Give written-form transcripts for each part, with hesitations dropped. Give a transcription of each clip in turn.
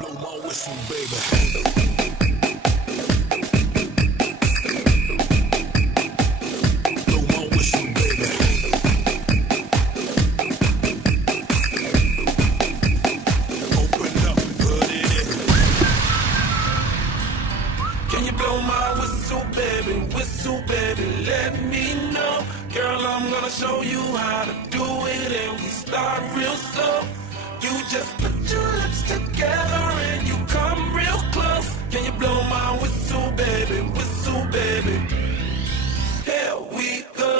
Blow my whistle, baby. Blow my whistle, baby. Open up, put it in. Can you blow my whistle, baby? Whistle, baby, let me know. Girl, I'm gonna show you how to do it, and we start real slow. You just put your lips together and you come real close. Can you blow my whistle, baby? Whistle, baby. Here we go.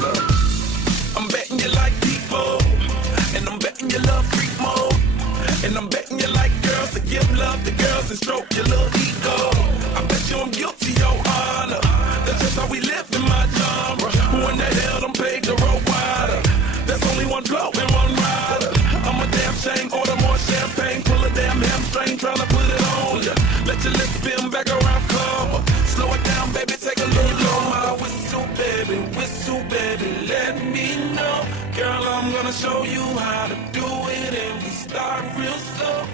Look, I'm betting you like people, and I'm betting you love freak mode, and I'm betting you like girls to give love to girls and stroke your little ego. I bet you I'm guilty, your honor. That's just how we live in my genre. Who in the hell done paved the road wider? There's only one blow and one rider. I'm a damn shame, order more champagne, pull a damn hamstring, tryna put it on ya. Let your lips spin back around, cover. Slow it down, baby, take a little blow my whistle, baby, let me know. Girl, I'm gonna show you how to do it, and we start real slow.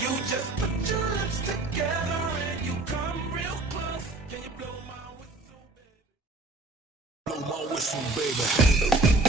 You just put your lips together and you come real close. Can you blow my whistle, baby? Blow my whistle, baby.